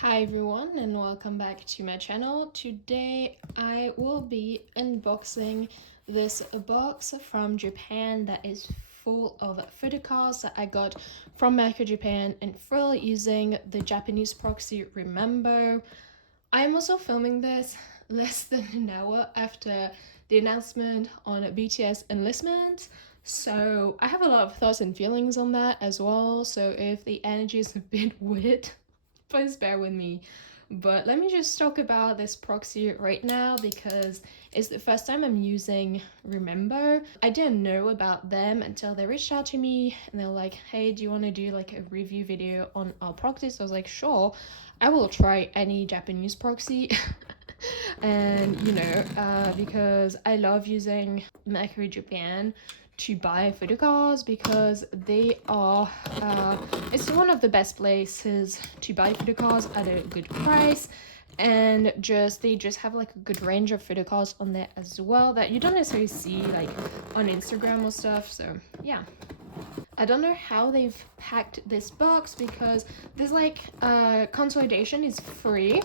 Hi everyone and welcome back to my channel. Today I will be unboxing this box from Japan that is full of photocards that I got from Merco Japan and Frill using the Japanese proxy Remambo. I'm also filming this less than an hour after the announcement on BTS Enlistment, so I have a lot of thoughts and feelings on that as well, so if the energy is a bit weird, please bear with me. But let me just talk about this proxy right now because it's the first time I'm using Remambo. I didn't know about them until they reached out to me and they're like, hey, do you want to do like a review video on our proxy? So I was like, sure, I will try any Japanese proxy. And because I love using Mercury Japan to buy photocards because they are it's one of the best places to buy photocards at a good price, and they just have like a good range of photocards on there as well that you don't necessarily see like on Instagram or stuff. So yeah, I don't know how they've packed this box because there's like Consolidation is free,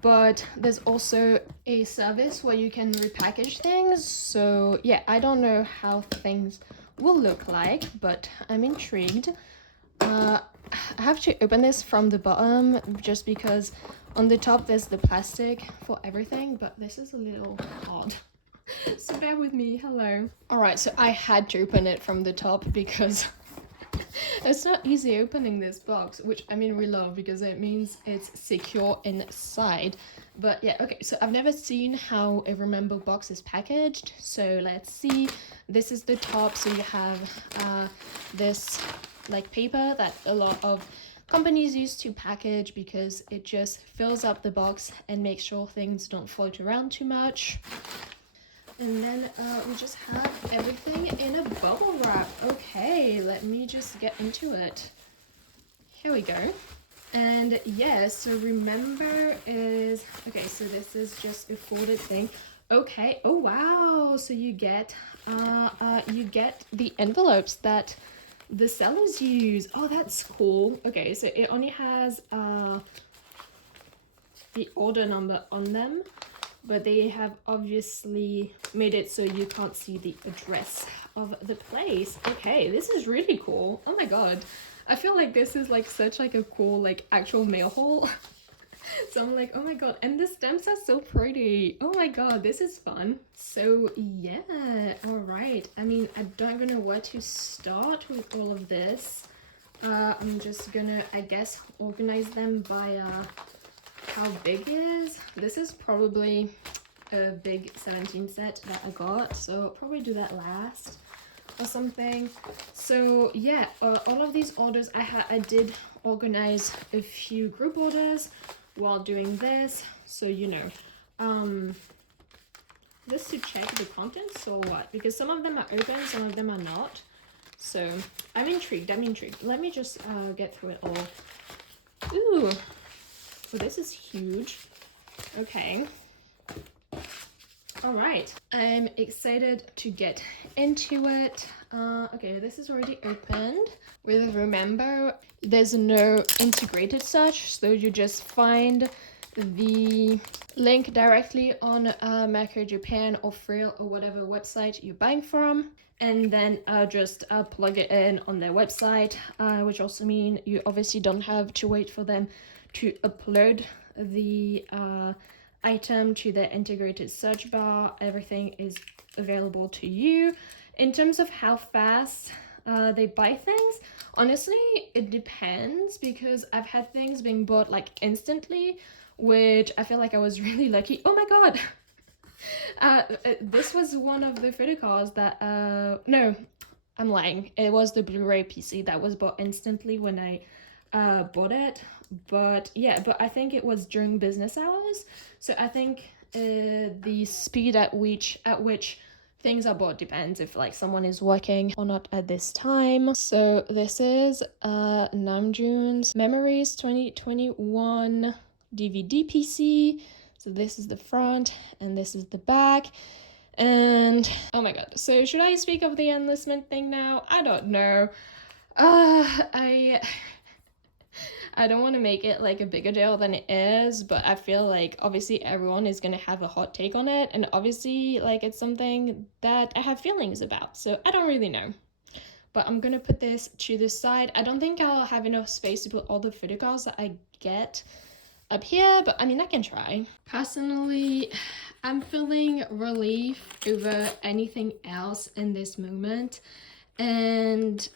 but there's also a service where you can repackage things. So yeah, I don't know how things will look like, but I'm intrigued. I have to open this from the bottom just because on the top there's the plastic for everything, but this is a little odd. So bear with me. Hello. Alright, so I had to open it from the top because it's not easy opening this box, which I mean we love because it means it's secure inside. But yeah, okay, so I've never seen how a Remambo box is packaged, so let's see. This is the top, so you have this like paper that a lot of companies use to package because it just fills up the box and makes sure things don't float around too much. And then we just have everything in a bubble wrap. Okay, let me just get into it. Here we go. And yeah, so Remambo is, okay, so this is just a folded thing. Okay, oh wow, so you get the envelopes that the sellers use. Oh, that's cool. Okay, so it only has the order number on them, but they have obviously made it so you can't see the address of the place. Okay, this is really cool. Oh my god, I feel like this is like such like a cool like actual mail haul. So I'm like, oh my god, and the stamps are so pretty. Oh my god, this is fun. So yeah, all right, I mean, I don't even know where to start with all of this. I'm just gonna, I guess, organize them by how big is. This is probably a big 17 set that I got, so I'll probably do that last or something. So yeah, all of these orders I did organize a few group orders while doing this, so you know, this to check the contents or what, because some of them are open, some of them are not. So I'm intrigued. Let me just get through it all. Ooh, so this is huge. Okay. All right, I'm excited to get into it. Okay, this is already opened. With Remambo, there's no integrated search, so you just find the link directly on Merco Japan or Frill or whatever website you're buying from, and then just plug it in on their website, which also means you obviously don't have to wait for them to upload the item to the integrated search bar. Everything is available to you. In terms of how fast they buy things, honestly it depends, because I've had things being bought like instantly, which I feel like I was really lucky. Oh my god. This was one of the photocards that no, I'm lying, it was the Blu-ray PC that was bought instantly when I bought it. But yeah, but I think it was during business hours, so I think the speed at which things are bought depends if like someone is working or not at this time. So this is Namjoon's Memories 2021 DVD PC. So this is the front and this is the back. And oh my god, so should I speak of the Enlistment thing now? I don't know. I don't want to make it like a bigger deal than it is, but I feel like obviously everyone is going to have a hot take on it, and obviously like it's something that I have feelings about, so I don't really know. But I'm gonna put this to the side. I don't think I'll have enough space to put all the photocards that I get up here, but I mean, I can try. Personally, I'm feeling relief over anything else in this moment. And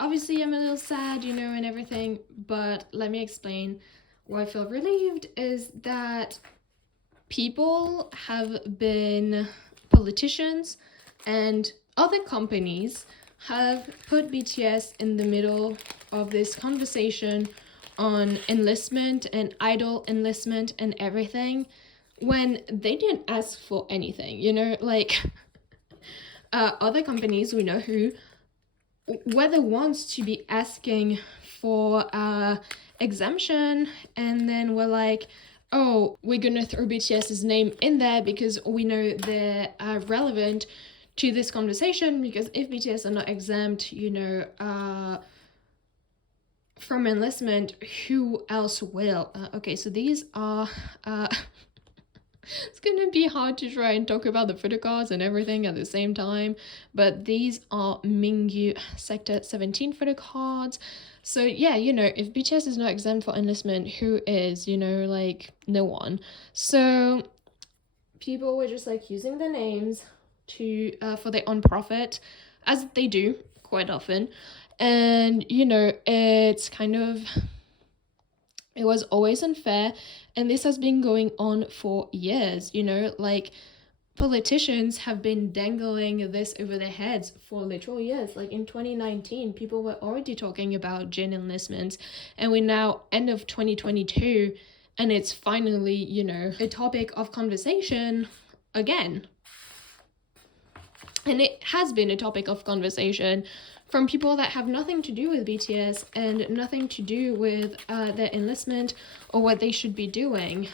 obviously I'm a little sad, you know, and everything, but let me explain. Why I feel relieved is that people have been, politicians and other companies have put BTS in the middle of this conversation on enlistment and idol enlistment and everything when they didn't ask for anything, you know, like other companies we know who were the ones to be asking for exemption, and then we're like, oh, we're gonna throw BTS's name in there because we know they're relevant to this conversation, because if BTS are not exempt, you know, from enlistment, who else will? Okay, so these are it's gonna be hard to try and talk about the photocards and everything at the same time, but these are Mingyu Sector 17 photocards. So yeah, you know, if BTS is not exempt for enlistment, who is? You know, like no one. So people were just like using their names to for their own profit, as they do quite often. And you know, it's kind of, it was always unfair, and this has been going on for years, you know, like politicians have been dangling this over their heads for literal years. Like in 2019, people were already talking about Jin enlistments, and we're now end of 2022, and it's finally, you know, a topic of conversation again. And it has been a topic of conversation from people that have nothing to do with BTS and nothing to do with their enlistment or what they should be doing.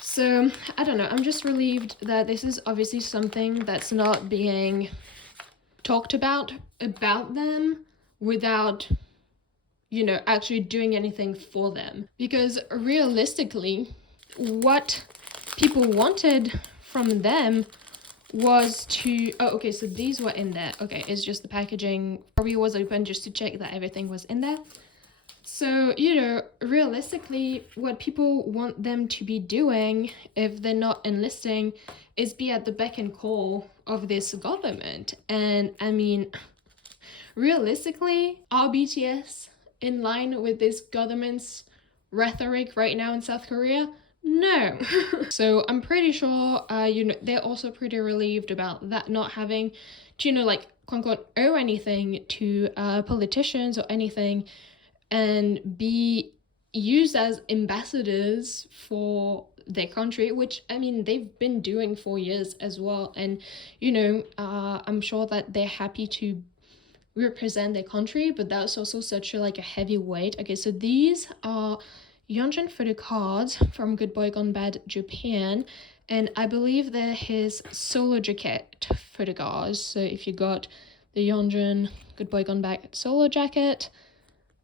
So, I don't know, I'm just relieved that this is obviously something that's not being talked about them without, you know, actually doing anything for them. Because realistically, what people wanted from them was to, oh, okay, so these were in there. Okay, it's just the packaging probably was open just to check that everything was in there. So, you know, realistically, what people want them to be doing if they're not enlisting is be at the beck and call of this government. And I mean, realistically, are BTS in line with this government's rhetoric right now in South Korea? No. So I'm pretty sure, you know, they're also pretty relieved about that not having to, you know, like, quote unquote, owe anything to politicians or anything, and be used as ambassadors for their country, which, I mean, they've been doing for years as well. And, you know, I'm sure that they're happy to represent their country, but that's also such a, like, a heavy weight. Okay, so these are Yeonjun Photocards from Good Boy Gone Bad Japan, and I believe they're his solo jacket photocards. So if you got the Yeonjun Good Boy Gone Bad solo jacket,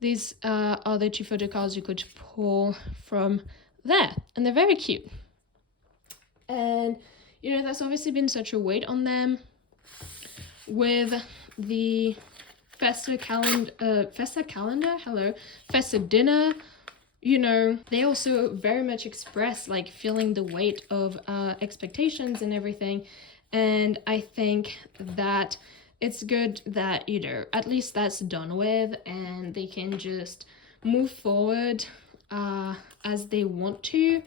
these are the two photocards you could pull from there, and they're very cute. And you know, that's obviously been such a weight on them with the Festa dinner. You know, they also very much express like feeling the weight of expectations and everything. And I think that it's good that, you know, at least that's done with, and they can just move forward as they want to,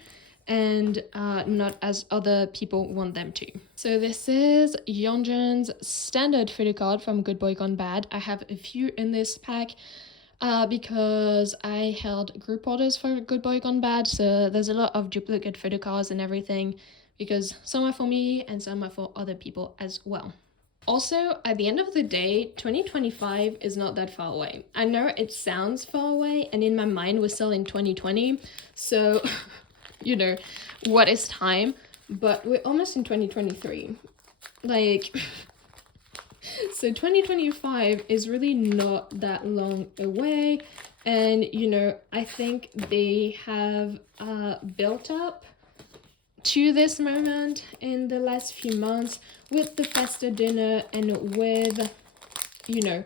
and not as other people want them to. So this is Yeonjun's standard photocard from Good Boy Gone Bad. I have a few in this pack because I held group orders for Good Boy Gone Bad, so there's a lot of duplicate photocards and everything, because some are for me and some are for other people as well. Also, at the end of the day, 2025 is not that far away. I know it sounds far away, and in my mind we're still in 2020, so you know, what is time? But we're almost in 2023. Like, so 2025 is really not that long away, And you know, I think they have built up to this moment in the last few months with the Festa dinner and with, you know,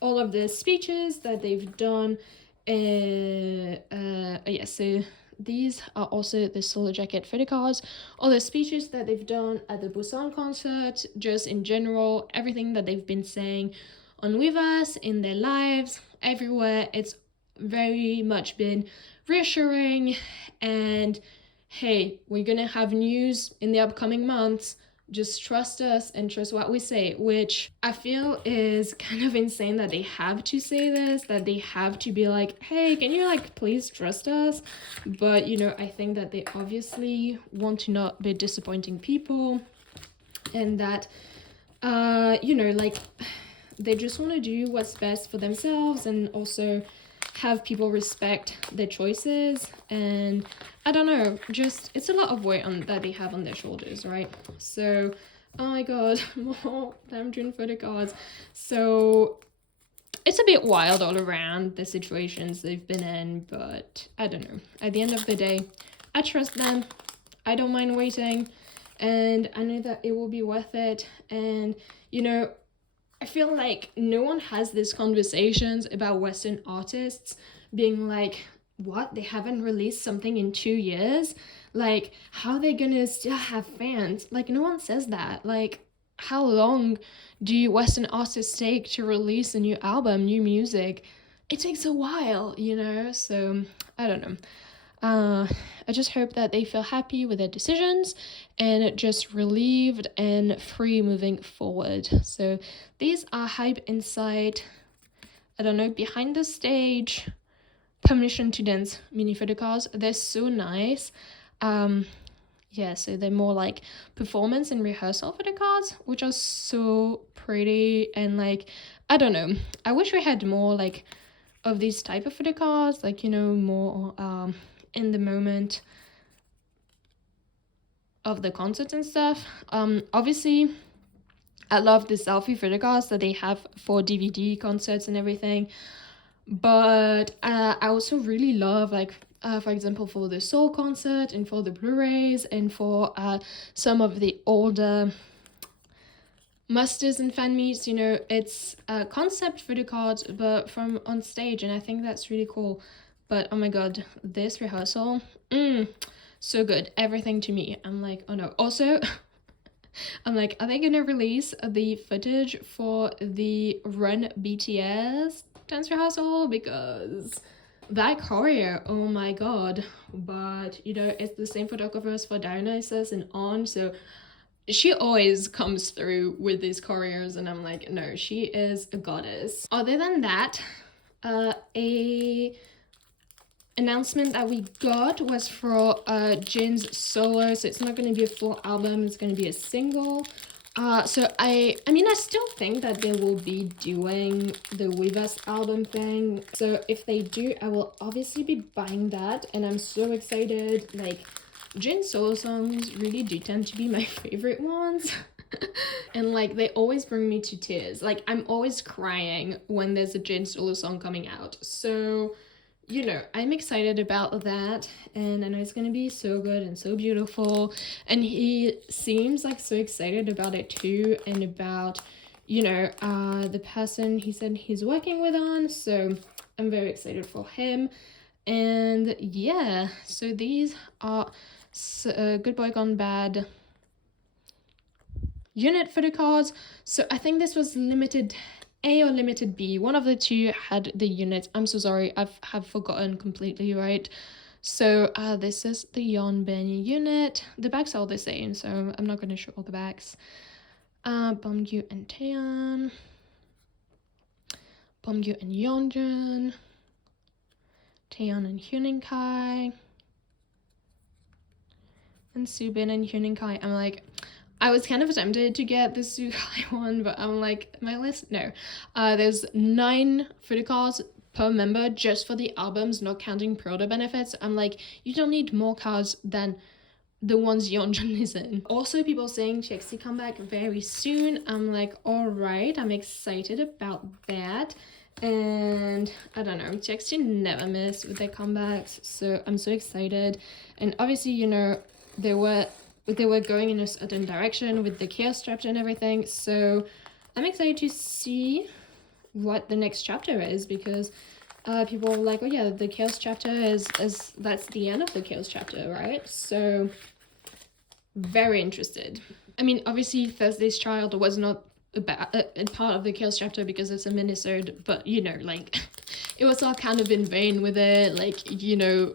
all of the speeches that they've done. Yeah, so these are also the Solo Jacket photocards, all the speeches that they've done at the Busan concert, just in general, everything that they've been saying on Weverse, in their lives, everywhere. It's very much been reassuring, and hey, we're gonna have news in the upcoming months. Just trust us and trust what we say, which I feel is kind of insane that they have to say this, that they have to be like, hey, can you like please trust us? But you know, I think that they obviously want to not be disappointing people, and that you know, like they just want to do what's best for themselves and also have people respect their choices. And I don't know, just it's a lot of weight on that they have on their shoulders, right? So oh my god, more Namjoon photocards. So it's a bit wild all around, the situations they've been in, but I don't know, at the end of the day, I trust them, I don't mind waiting, and I know that it will be worth it. And you know, I feel like no one has these conversations about Western artists being like, what? They haven't released something in 2 years? Like, how are they gonna still have fans? Like, no one says that. Like, how long do Western artists take to release a new album, new music? It takes a while, you know? So, I don't know. I just hope that they feel happy with their decisions and just relieved and free moving forward. So these are Hybe Inside, I don't know, behind the stage, permission to dance mini photocards. They're so nice. Yeah, so they're more like performance and rehearsal photocards, which are so pretty. And like, I don't know, I wish we had more like of these type of photocards, like, you know, more in the moment of the concert and stuff. Obviously I love the selfie photocards that they have for DVD concerts and everything, but I also really love, like, for example, for the Seoul concert and for the Blu-rays and for some of the older masters and fan meets, you know, it's concept photocards but from on stage, and I think that's really cool. But oh my god, this rehearsal, so good, everything to me. I'm like, oh no. Also I'm like, are they gonna release the footage for the Run BTS dance rehearsal? Because that choreo, oh my god. But you know, it's the same photographers for Dionysus and On, so she always comes through with these choreos, and I'm like, no, she is a goddess. Other than that, a announcement that we got was for Jin's solo, so it's not going to be a full album, it's going to be a single. So I mean, I still think that they will be doing the Weverse album thing, so if they do, I will obviously be buying that, and I'm so excited. Like, Jin solo songs really do tend to be my favorite ones. And like, they always bring me to tears. Like, I'm always crying when there's a Jin solo song coming out. So, you know, I'm excited about that, and I know it's gonna be so good and so beautiful. And he seems like so excited about it too, and about, you know, the person he said he's working with on. So I'm very excited for him. And yeah, so these are Good Boy Gone Bad unit photocards. So I think this was limited A or limited B. One of the two had the units. I'm so sorry, have forgotten completely, right? So this is the Yeonjun unit. The backs are all the same, so I'm not going to show all the backs. Mingyu and Taeyeon. Mingyu and Yeonjun. Taeyeon and Huening. And Subin and Huening. I'm like, I was kind of tempted to get the Sugai one, but I'm like, my list, no. There's 9 photocards per member just for the albums, not counting proto benefits. I'm like, you don't need more cards than the ones Yeonjun is in. Also, people saying TXT come back very soon. I'm like, all right, I'm excited about that. And I don't know, TXT never miss with their comebacks, so I'm so excited. And obviously, you know, they were going in a certain direction with the Chaos chapter and everything, so I'm excited to see what the next chapter is, because people were like, oh yeah, the Chaos chapter is that's the end of the Chaos chapter, right? So very interested. I mean, obviously Thursday's Child was not a part of the Chaos chapter because it's a minisode, but you know, like it was all kind of in vain with it, like, you know,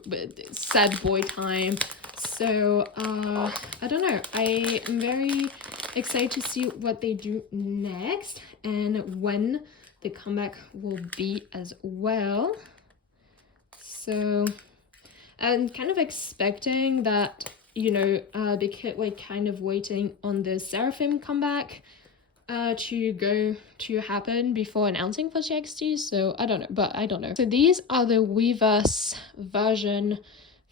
sad boy time. So I don't know, I am very excited to see what they do next and when the comeback will be as well. So I'm kind of expecting that, you know, because we're kind of waiting on the Seraphim comeback to happen before announcing for TXT, so I don't know, but I don't know. So these are the Weverse version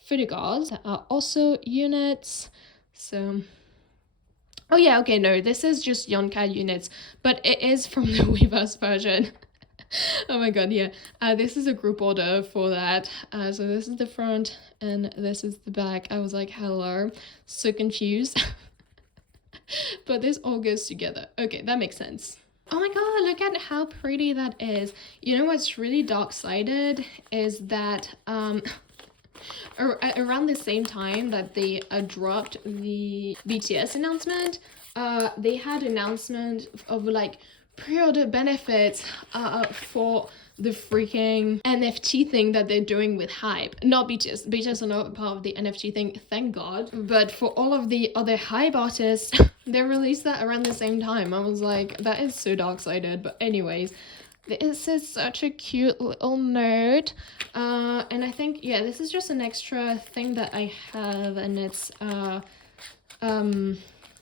Photocards that are also units. So oh yeah, okay, no, this is just Yonkai units, but it is from the Weverse version. Oh my god, yeah. This is a group order for that. So this is the front and this is the back. I was like, hello, so confused. But this all goes together. Okay, that makes sense. Oh my god, look at how pretty that is. You know what's really dark-sided is that around the same time that they dropped the BTS announcement, they had announcement of like pre-order benefits for the freaking NFT thing that they're doing with Hybe. Not BTS. BTS are not part of the NFT thing, thank god. But for all of the other Hybe artists, they released that around the same time. I was like, that is so dark-sided. But anyways, this is such a cute little note. And I think, yeah, this is just an extra thing that I have, and it's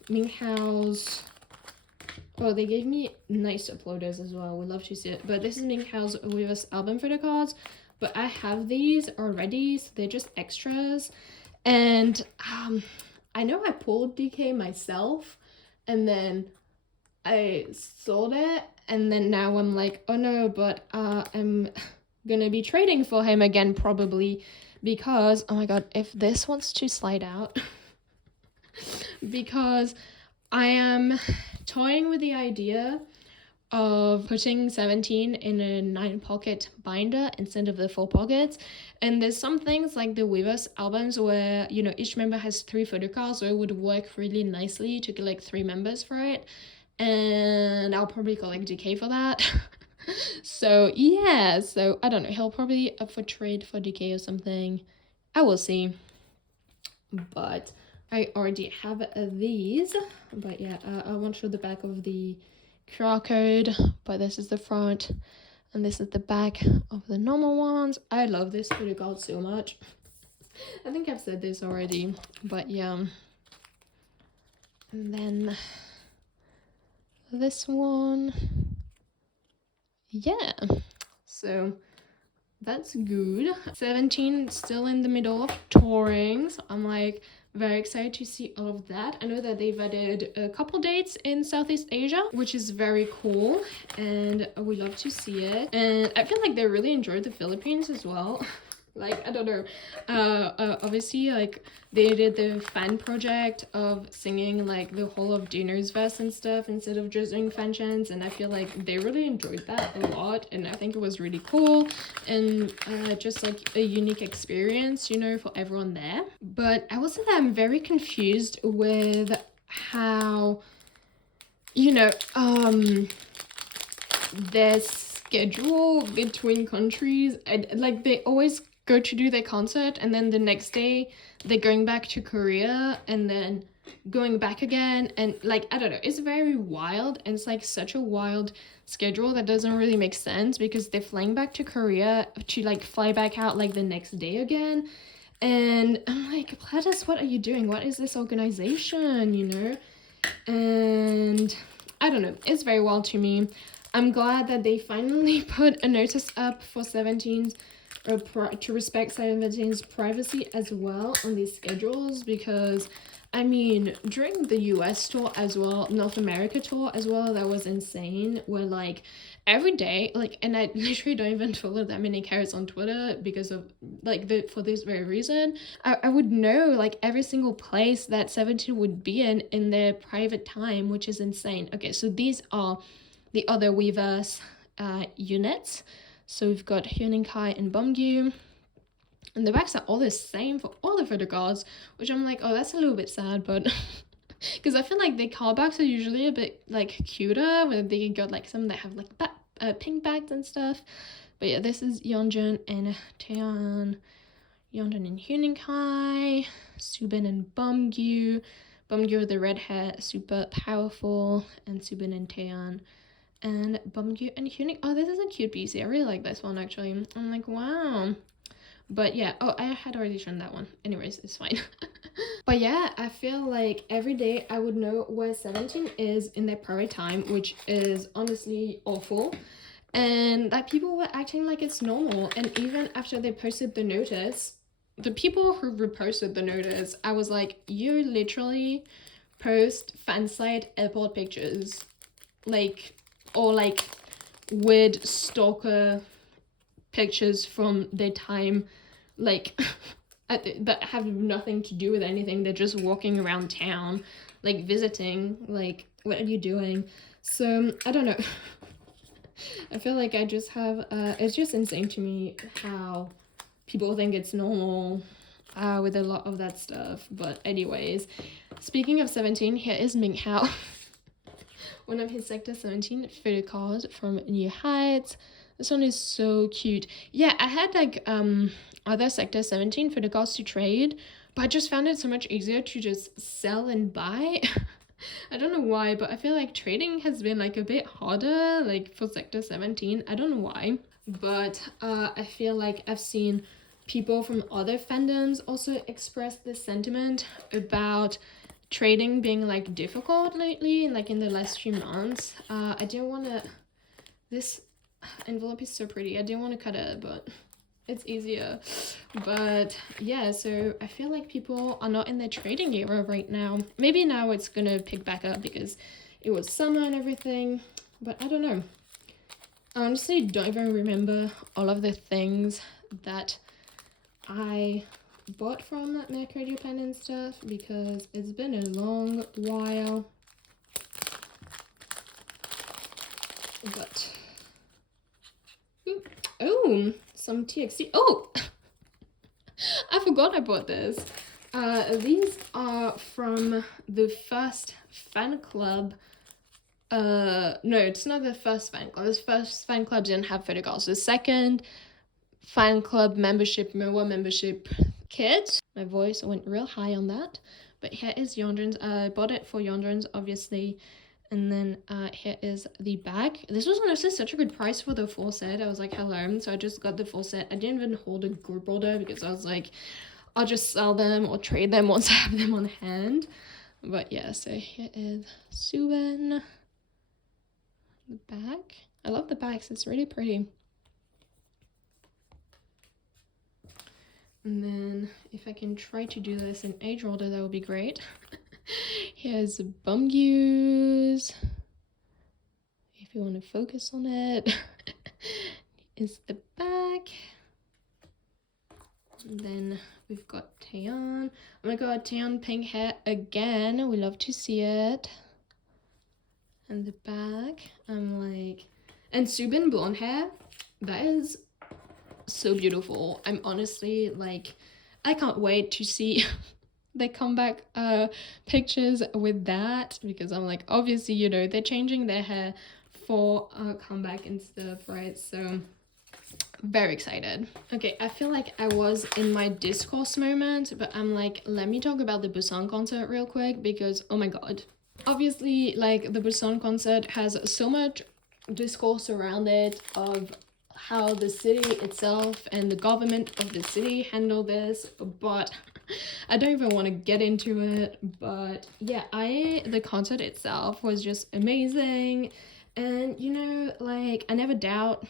Minghao's. Oh, they gave me nice uploaders as well. Would love to see it. But this is Minghao's Weverse album photocards. But I have these already, so they're just extras. And I know I pulled DK myself, and then I sold it. And then now I'm like, oh no, but I'm gonna be trading for him again probably, because, oh my god, if this wants to slide out, because I am toying with the idea of putting 17 in a 9-pocket binder instead of the 4 pockets. And there's some things like the Weverse albums where, you know, each member has 3 photocards, so it would work really nicely to collect 3 members for it. And I'll probably collect DK for that. So yeah, so I don't know, he'll probably up for trade for DK or something. I will see. But I already have these. But yeah, I won't show the back of the QR code, but this is the front and this is the back of the normal ones. I love this photocard so much. I think I've said this already, but yeah. And then this one, yeah, so that's good. 17 still in the middle of touring, so I'm like very excited to see all of that. I know that they've added a couple dates in Southeast Asia, which is very cool, and we love to see it. And I feel like they really enjoyed the Philippines as well. Like, I don't know, obviously, like, they did the fan project of singing, like, the whole of Dinner's verse and stuff instead of just doing fan chants, and I feel like they really enjoyed that a lot, and I think it was really cool, and just, like, a unique experience, you know, for everyone there. But I will say that I'm very confused with how, you know, their schedule between countries, and, like, they always go to do their concert and then the next day they're going back to Korea and then going back again, and like, I don't know, it's very wild, and it's like such a wild schedule that doesn't really make sense because they're flying back to Korea to like fly back out like the next day again, and I'm like, Gladys, what are you doing? What is this organization, you know? And I don't know, it's very wild to me. I'm glad that they finally put a notice up for 17's to respect 17's privacy as well on these schedules, because I mean, during the US tour as well, North America tour as well, that was insane. Where like every day, like, and I literally don't even follow that many characters on Twitter because of like for this very reason. I would know like every single place that 17 would be in their private time, which is insane. Okay, so these are the other Weverse units. So we've got Huening and Mingyu. And the backs are all the same for all the photocards, which I'm like, oh, that's a little bit sad, but because I feel like the card backs are usually a bit like cuter, where they got like some that have like pink bags and stuff. But yeah, this is Yeonjun and Taeyeon, Yeonjun and Huening, Subin and Mingyu. Mingyu with the red hair, super powerful, and Subin and Taeyeon. And Mingyu and Huening. Oh, this is a cute PC. I really like this one actually. I'm like, wow. But yeah, oh, I had already shown that one. Anyways, it's fine. But yeah, I feel like every day I would know where 17 is in their private time, which is honestly awful. And that people were acting like it's normal. And even after they posted the notice, the people who reposted the notice, I was like, you literally post fansite airport pictures. Like, or like weird stalker pictures from their time, like that have nothing to do with anything. They're just walking around town, like visiting. Like, what are you doing? So I don't know. I feel like I just have it's just insane to me how people think it's normal with a lot of that stuff. But anyways, speaking of 17, here is Minghao. One of his Sector 17 photocards from New Heights. This one is so cute. Yeah, I had like other Sector 17 photocards to trade, but I just found it so much easier to just sell and buy. I don't know why, but I feel like trading has been like a bit harder, like for Sector 17. I don't know why, but I feel like I've seen people from other fandoms also express this sentiment about trading being like difficult lately, like in the last few months. I didn't want to, this envelope is so pretty, I didn't want to cut it, but it's easier. But yeah, so I feel like people are not in their trading era right now. Maybe now it's gonna pick back up because it was summer and everything, but I don't know. I honestly don't even remember all of the things that I bought from Mercury Japan and stuff because it's been a long while. But oh, some TXT. Oh, I forgot I bought this. These are from the first fan club. No, it's not the first fan club. This first fan club didn't have photocards. The second fan club membership, MOA membership kit. My voice went real high on that. But here is Yeonjun's. I bought it for Yeonjun's, obviously. And then here is the bag. This was honestly such a good price for the full set. I was like, hello. So I just got the full set. I didn't even hold a group order because I was like, I'll just sell them or trade them once I have them on hand. But yeah, so here is Suben. The bag. I love the bags. It's really pretty. And then if I can try to do this in age order, that would be great. Here's Bumgyu's. If you want to focus on it. Is the back. And then we've got Taeyeon. Oh my god, Taeyeon pink hair again. We love to see it. And the back, I'm like, and Subin blonde hair. That is so beautiful. I'm honestly like, I can't wait to see the comeback pictures with that, because I'm like, obviously, you know, they're changing their hair for comeback and stuff, right? So very excited. Okay, I feel like I was in my discourse moment, but I'm like, let me talk about the Busan concert real quick because oh my god. Obviously, like, the Busan concert has so much discourse around it of how the city itself and the government of the city handle this, but I don't even want to get into it. But yeah, the concert itself was just amazing. And you know, like, I never doubt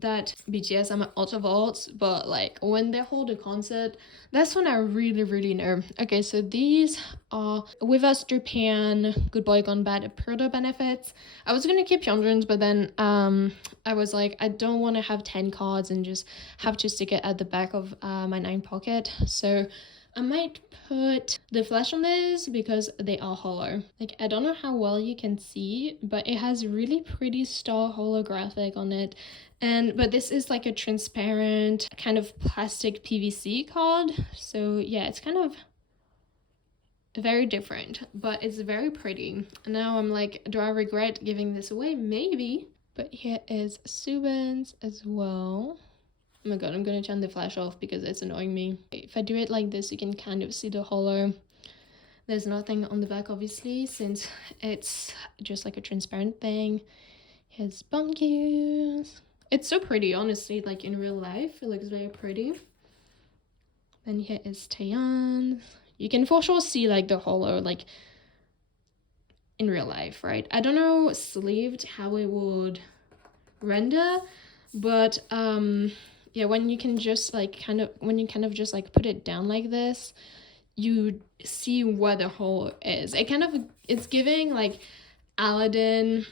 that BTS are out of vaults, but like when they hold a concert, that's when I really know. Okay, so these are Weverse Japan Good Boy Gone Bad proto benefits. I was gonna keep Yeonjun's, but then I was like, I don't want to have 10 cards and just have to stick it at the back of my 9 pocket, so I might put the flash on this because they are hollow. Like, I don't know how well you can see, but it has really pretty star holographic on it. But this is like a transparent kind of plastic PVC card. So yeah, it's kind of very different, but it's very pretty. And now I'm like, do I regret giving this away? Maybe. But here is Subin's as well. Oh my god, I'm gonna turn the flash off because it's annoying me. If I do it like this, you can kind of see the hollow. There's nothing on the back, obviously, since it's just like a transparent thing. Here's Bunky's. It's so pretty, honestly, like in real life. It looks very pretty. Then here is Taeyeon. You can for sure see like the hollow, like in real life, right? I don't know sleeved how it would render, but yeah, when you can just like kind of just like put it down like this, you see where the hole is. It's giving like Aladdin,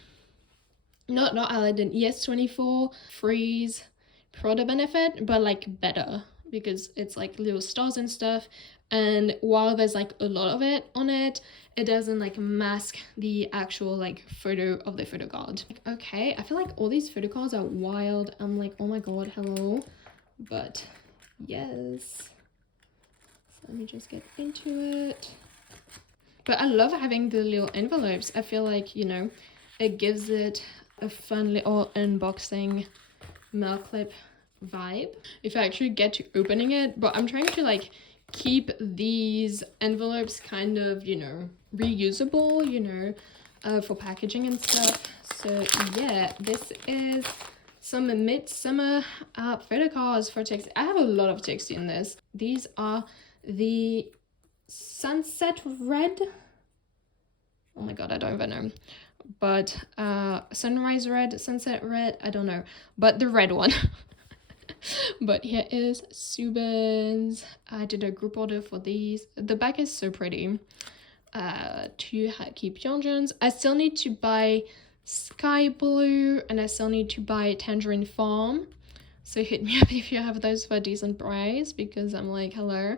not Aladdin, ES24 freeze proto benefit, but like better because it's like little stars and stuff. And while there's like a lot of it on it, it doesn't like mask the actual like photo of the photo card. Okay, I feel like all these photo cards are wild. I'm like, oh my god, hello. But yes, so let me just get into it. But I love having the little envelopes. I feel like, you know, it gives it a fun little unboxing mail clip vibe if I actually get to opening it. But I'm trying to like keep these envelopes kind of, you know, reusable, you know, for packaging and stuff. So yeah, this is some midsummer photocards for TXT. I have a lot of TXT in this. These are the Sunset Red. Oh my god, I don't even know. But Sunrise Red, Sunset Red, I don't know. But the red one. But here is Subin's. I did a group order for these. The back is so pretty. To keep Yeonjun's. I still need to buy Sky Blue and I still need to buy Tangerine Farm. So hit me up if you have those for a decent price because I'm like, hello.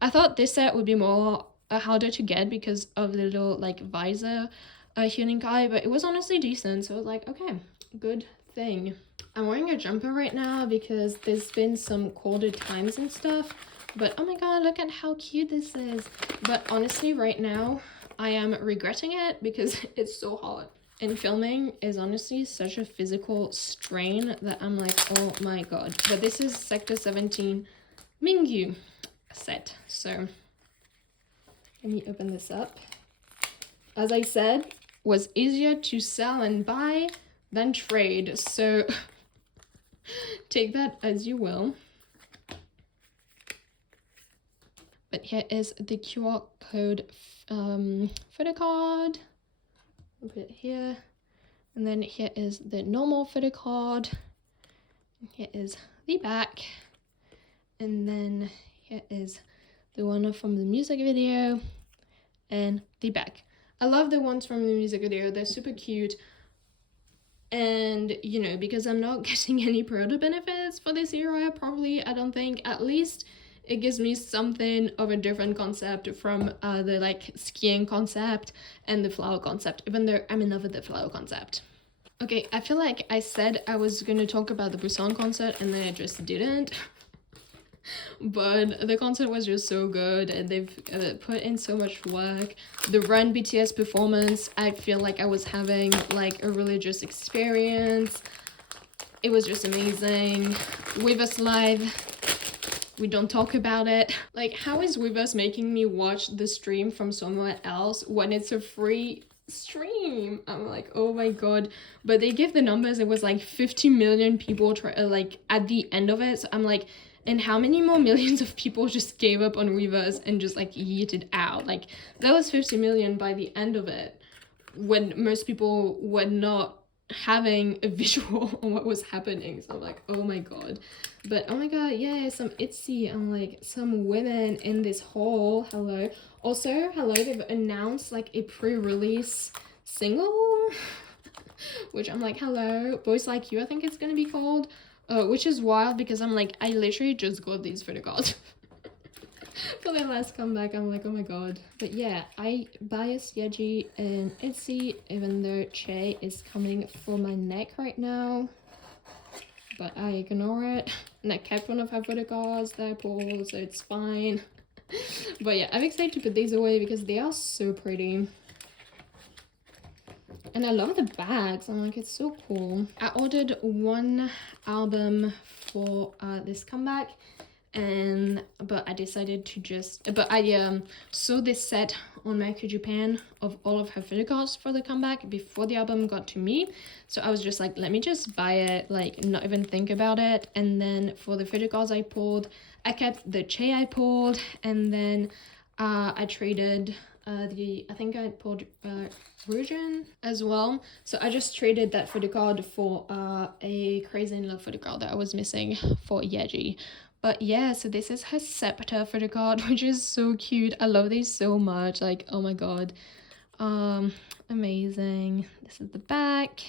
I thought this set would be more harder to get because of the little like visor Huening guy, but it was honestly decent. So I was like, okay, good thing. I'm wearing a jumper right now because there's been some colder times and stuff, but oh my god, look at how cute this is. But honestly, right now I am regretting it because it's so hot, and filming is honestly such a physical strain that I'm like, oh my god. But this is Sector 17 Mingyu set, so let me open this up. As I said, was easier to sell and buy than trade, so take that as you will. But here is the QR code photo card. I'll put it here. And then here is the normal photo card. And here is the back. And then here is the one from the music video and the back. I love the ones from the music video. They're super cute. And, you know, because I'm not getting any proto benefits for this era, probably, I don't think, at least it gives me something of a different concept from the, like, skiing concept and the flower concept, even though I'm in love with the flower concept. Okay, I feel like I said I was going to talk about the Busan concert, and then I just didn't. But the concert was just so good, and they've put in so much work. The Run BTS performance, I feel like I was having like a religious experience. It was just amazing. Weverse Live, we don't talk about it. Like, how is Weverse making me watch the stream from somewhere else when it's a free stream? I'm like, oh my god. But they give the numbers, it was like 50 million people like at the end of it, so I'm like, and how many more millions of people just gave up on Weverse and just like yeeted out? Like, that was 50 million by the end of it, when most people were not having a visual on what was happening. So I'm like, oh my god. But oh my god, yeah, some ITZY and like some women in this haul. Hello. Also, hello, they've announced like a pre-release single, which I'm like, hello, Boys Like You, I think it's gonna be called. Which is wild because I'm like, I literally just got these photocards for their last comeback. I'm like, oh my god. But yeah, I biased Yeji and ITZY, even though Che is coming for my neck right now. But I ignore it. And I kept one of her photocards that I pulled, so it's fine. But yeah, I'm excited to put these away because they are so pretty. And I love the bags. I'm like, it's so cool. I ordered one album for this comeback, but I decided to just, but I saw this set on Mercury Japan of all of her photocards for the comeback before the album got to me. So I was just like, let me just buy it, like not even think about it. And then for the photocards I pulled, I kept the Che I pulled, and then I traded I think I pulled Ryujin as well. So I just traded that photocard for a Crazy in Love photocard that I was missing for Yeji. But yeah, so this is her Sector photocard, which is so cute. I love these so much. Like, oh my god. Amazing. This is the back.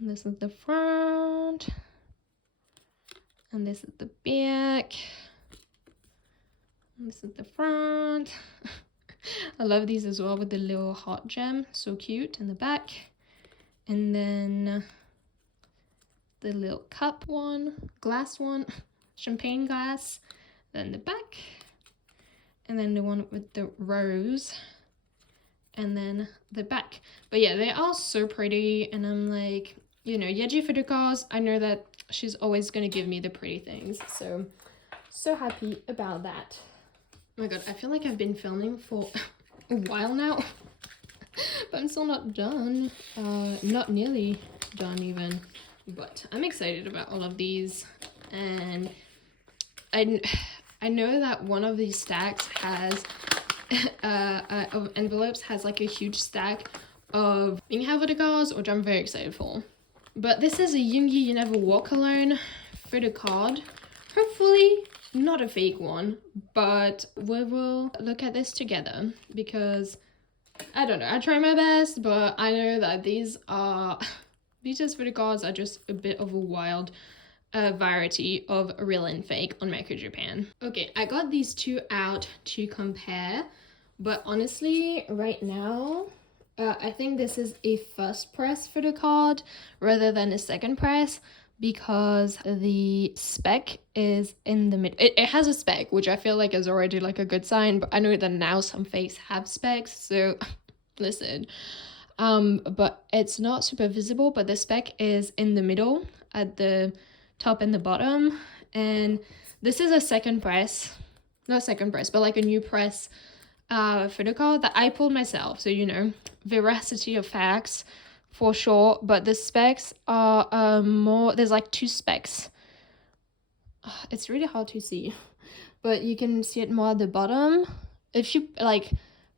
And this is the front. And this is the back. And this is the front. I love these as well with the little heart gem, so cute in the back. And then the little cup one, glass one, champagne glass, then the back, and then the one with the rose, and then the back. But yeah, they are so pretty, and I'm like, you know, Yeji photocards, I know that she's always gonna give me the pretty things, so happy about that. Oh my god, I feel like I've been filming for a while now, but I'm still not done. Not nearly done even, but I'm excited about all of these. And I know that one of these stacks has, of envelopes has like a huge stack of Minghao Photocards, which I'm very excited for. But this is a Yoongi You Never Walk Alone photocard. Hopefully not a fake one, but we will look at this together because I don't know, I try my best, but I know that these BTS photocards are just a bit of a wild variety of real and fake on Mercury Japan. Okay, I got these two out to compare, but honestly right now I think this is a first press photocard rather than a second press, because the spec is in the mid. It has a spec, which I feel like is already like a good sign, but I know that now some fakes have specs, so listen. But it's not super visible, but the spec is in the middle at the top and the bottom, and this is a second press, not second press, but like a new press photocard that I pulled myself, so you know, veracity of facts for sure, but the specs are more, there's like two specs. It's really hard to see, but you can see it more at the bottom. If you like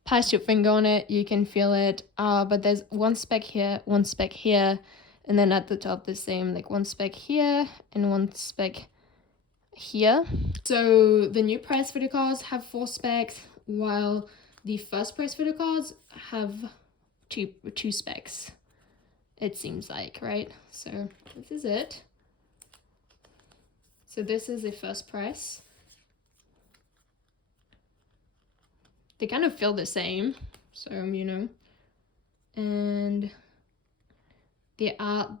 pass your finger on it, you can feel it, but there's one spec here, one spec here, and then at the top the same, like one spec here and one spec here. So the new press photocards have 4 specs, while the first press photocards have two specs, it seems like, right? So this is it. So this is the first press. They kind of feel the same, so you know, and they are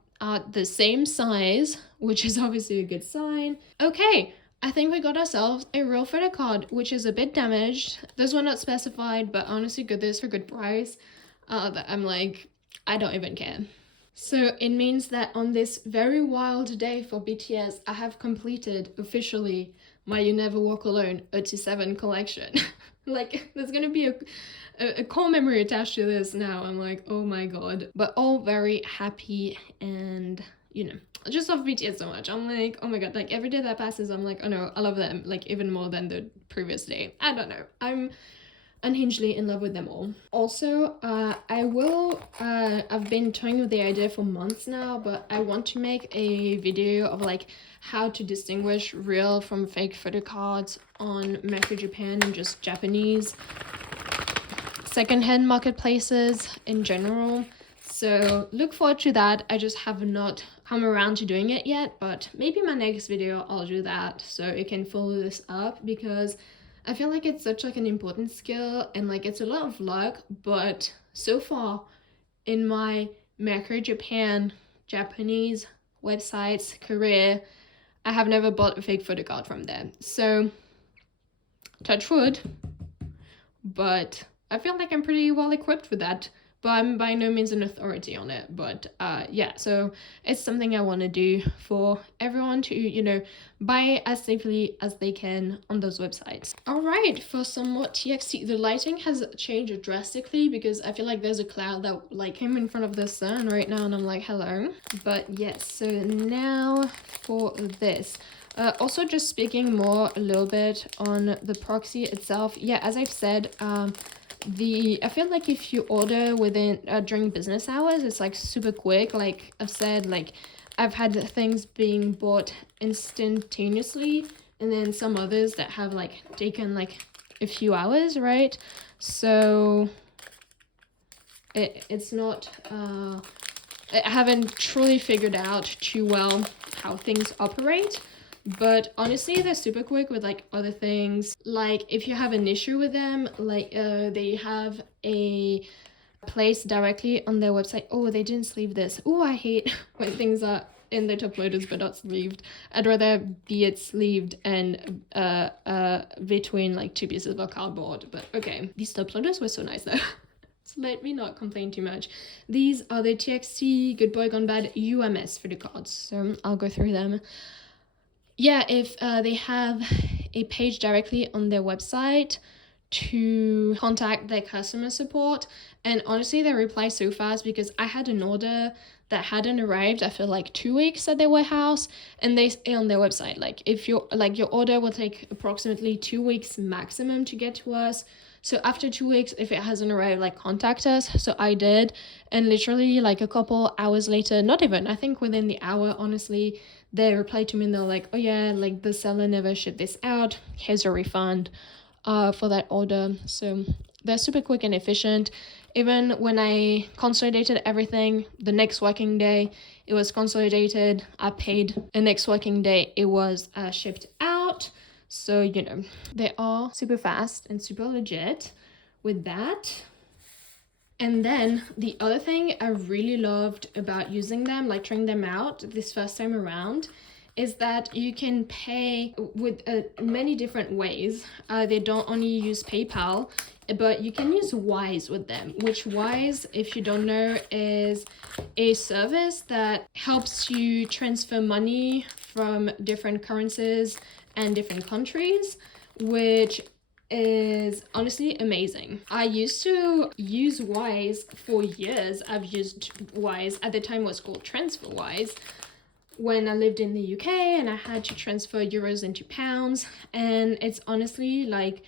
the same size, which is obviously a good sign. Okay, I think we got ourselves a real photocard, which is a bit damaged. Those were not specified, but honestly, good this for good price. That I'm like, I don't even care. So it means that on this very wild day for BTS, I have completed officially my You Never Walk Alone 87 collection. Like, there's gonna be a core memory attached to this now. I'm like, oh my god. But all very happy, and you know, I just love BTS so much. I'm like, oh my god, like every day that passes, I'm like, oh no, I love them like even more than the previous day. I don't know. unhingedly in love with them all. Also, I've been toying with the idea for months now, but I want to make a video of like how to distinguish real from fake photocards on Mercury Japan and just Japanese secondhand marketplaces in general. So look forward to that. I just have not come around to doing it yet, but maybe my next video I'll do that so you can follow this up, because I feel like it's such like an important skill and like it's a lot of luck. But so far in my Mercury Japan Japanese websites career, I have never bought a fake photocard from them. So touch wood, but I feel like I'm pretty well equipped with that, but I'm by no means an authority on it. But yeah, so it's something I want to do for everyone to, you know, buy as safely as they can on those websites. All right, for some more TXT, the lighting has changed drastically because I feel like there's a cloud that like came in front of the sun right now and I'm like, hello. But yes, so now for this. Also, just speaking more a little bit on the Proxy itself. Yeah, as I've said, I feel like if you order within during business hours, it's like super quick. Like I've said, like I've had things being bought instantaneously, and then some others that have like taken like a few hours, right? So it's not I haven't truly figured out too well how things operate. But honestly, they're super quick with like other things. Like if you have an issue with them, like they have a place directly on their website. Oh, they didn't sleeve this. Oh, I hate when things are in the top loaders but not sleeved. I'd rather be it sleeved and between like two pieces of cardboard. But okay, these top loaders were so nice though. So let me not complain too much. These are the TXT Good Boy Gone Bad UMS for the cards. So I'll go through them. Yeah, if they have a page directly on their website to contact their customer support, and honestly they reply so fast, because I had an order that hadn't arrived after like 2 weeks at their warehouse, and they say on their website like if your order will take approximately 2 weeks maximum to get to us. So after 2 weeks, if it hasn't arrived, like contact us. So I did, and literally like a couple hours later, not even, I think within the hour, honestly, they replied to me and they're like, oh yeah, like the seller never shipped this out, here's a refund for that order. So they're super quick and efficient. Even when I consolidated everything, the next working day it was consolidated, I paid, the next working day it was shipped out. So, you know, they are super fast and super legit with that. And then the other thing I really loved about using them, like trying them out this first time around, is that you can pay with many different ways. They don't only use PayPal, but you can use Wise with them, which Wise, if you don't know, is a service that helps you transfer money from different currencies and different countries, which is honestly amazing. I used to use Wise for years. I've used Wise, at the time it was called TransferWise, when I lived in the UK and I had to transfer euros into pounds, and it's honestly like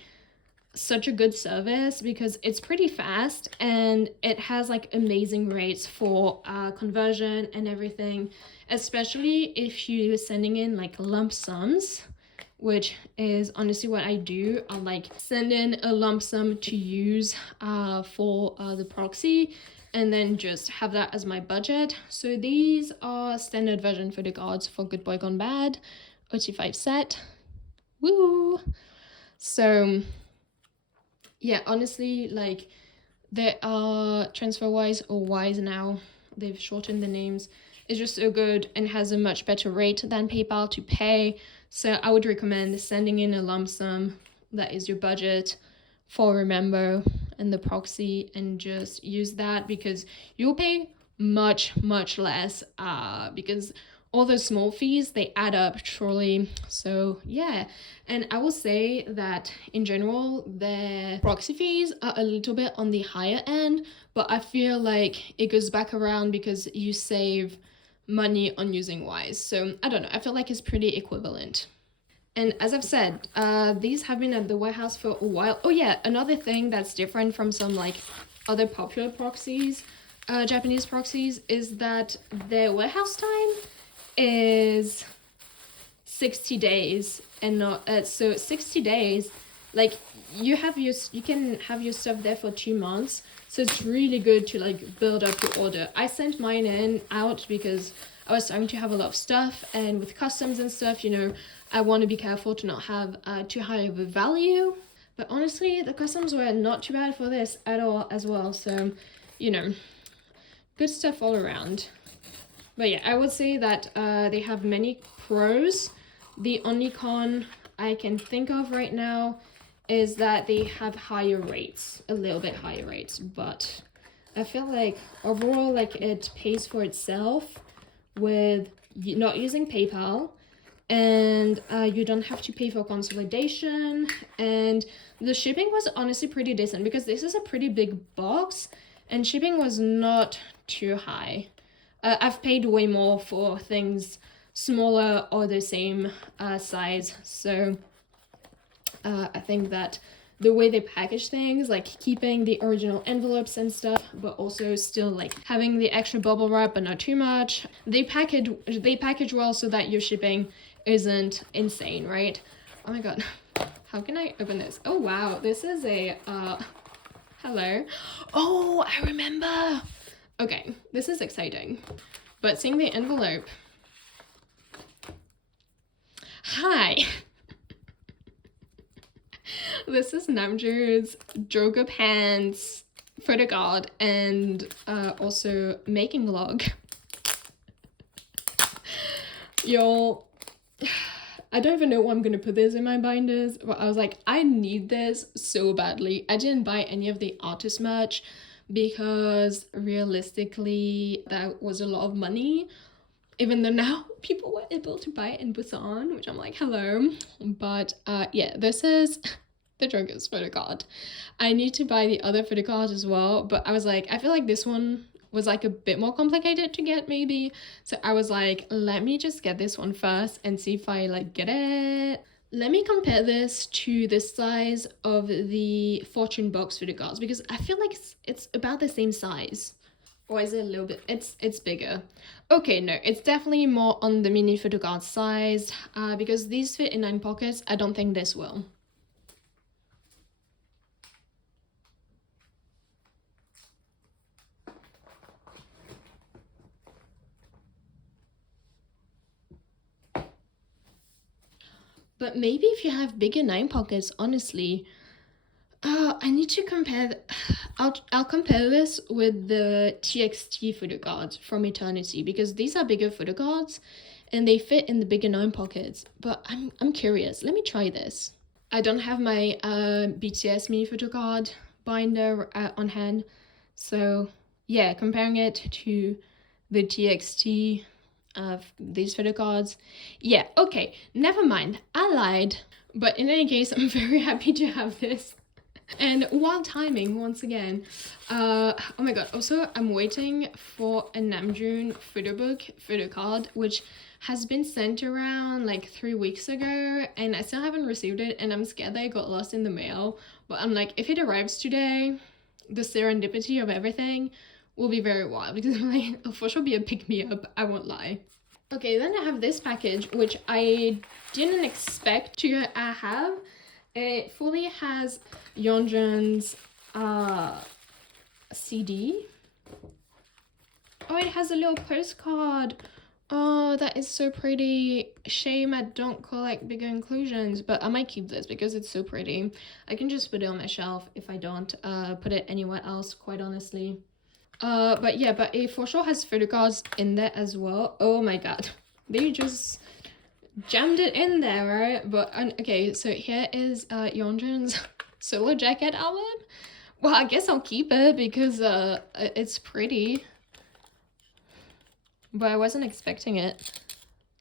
such a good service because it's pretty fast and it has like amazing rates for conversion and everything, especially if you're sending in like lump sums, which is honestly what I do. I'll like send in a lump sum to use for the Proxy, and then just have that as my budget. So these are standard version for the cards for Good Boy Gone Bad, OT5 set. Woo! So yeah, honestly, like there are TransferWise or Wise now. They've shortened the names. It's just so good and has a much better rate than PayPal to pay. So I would recommend sending in a lump sum that is your budget for Remambo and the Proxy, and just use that because you'll pay much less because all those small fees, they add up truly. So yeah, and I will say that in general the Proxy fees are a little bit on the higher end, but I feel like it goes back around because you save money on using Wise. So I don't know, I feel like it's pretty equivalent. And as I've said, these have been at the warehouse for a while. Oh yeah, another thing that's different from some like other popular proxies, Japanese proxies, is that their warehouse time is 60 days and not so 60 days, like you can have your stuff there for 2 months, so it's really good to like build up your order. I sent mine out because I was starting to have a lot of stuff, and with customs and stuff, you know, I want to be careful to not have too high of a value. But honestly, the customs were not too bad for this at all as well, so you know, good stuff all around. But yeah, I would say that they have many pros. The only con I can think of right now is that they have higher rates, a little bit higher rates, but I feel like overall, like, it pays for itself with not using PayPal, and you don't have to pay for consolidation, and the shipping was honestly pretty decent because this is a pretty big box and shipping was not too high. I've paid way more for things smaller or the same size, so I think that the way they package things, like keeping the original envelopes and stuff, but also still like having the extra bubble wrap but not too much, they package well so that your shipping isn't insane, right? Oh my god, how can I open this? Oh wow, this is a hello. Oh, I remember. Okay, this is exciting. But seeing the envelope. Hi. This is Namjoon's Droga Pants photocard and also making log. Y'all, I don't even know what I'm gonna put this in my binders, but I was like, I need this so badly. I didn't buy any of the artist merch because realistically that was a lot of money, even though now people were able to buy it in Busan, which I'm like, hello. But yeah, this is the Droga's photocard. I need to buy the other photocards as well, but I was like, I feel like this one was like a bit more complicated to get maybe, so I was like, let me just get this one first and see if I like get it. Let me compare this to the size of the Fortune box photocards because I feel like it's about the same size. Or is it a little bit, it's bigger. Okay, no, it's definitely more on the mini photocard size because these fit in 9 pockets. I don't think this will. But maybe if you have bigger 9 pockets, honestly, I need to compare. I'll compare this with the TXT Photocards from Eternity because these are bigger photocards and they fit in the bigger 9 pockets. But I'm curious. Let me try this. I don't have my BTS mini photocard binder on hand, so yeah, comparing it to the TXT of these photocards, yeah, okay, never mind, I lied. But in any case, I'm very happy to have this. And while timing, once again, oh my god, also I'm waiting for a Namjoon photocard, which has been sent around like 3 weeks ago and I still haven't received it, and I'm scared that it got lost in the mail. But I'm like, if it arrives today, the serendipity of everything will be very wild because I'm like, it'll for sure be a pick-me-up, I won't lie. Okay, then I have this package, which I didn't expect to have. It fully has Yeonjun's CD. Oh, it has a little postcard. Oh, that is so pretty. Shame I don't collect bigger inclusions, but I might keep this because it's so pretty. I can just put it on my shelf if I don't put it anywhere else, quite honestly. But yeah, but it for sure has photocards in there as well. Oh my god, they just jammed it in there, right? But okay, so here is Yeonjun's solo jacket album. Well, I guess I'll keep it because it's pretty, but I wasn't expecting it.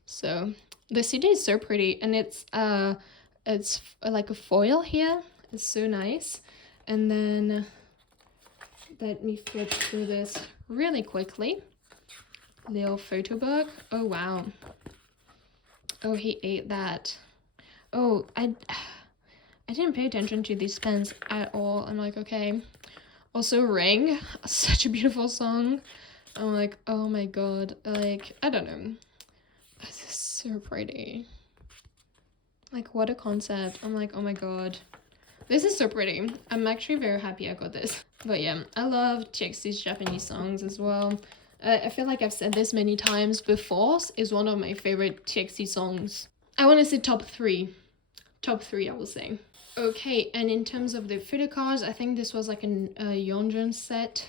So the CD is so pretty, and it's like a foil here. It's so nice. And then let me flip through this really quickly. Little photo book. Oh wow. Oh, he ate that. Oh, I didn't pay attention to these pens at all. I'm like, okay. Also, Ring, such a beautiful song. I'm like, oh my god. Like, I don't know. This is so pretty. Like, what a concept. I'm like, oh my god. This is so pretty. I'm actually very happy I got this. But yeah, I love TXT's Japanese songs as well. I feel like I've said this many times, but Force is one of my favorite TXT songs. I want to say top 3. Top 3, I will say. Okay, and in terms of the photocards, I think this was like a Yeonjun set.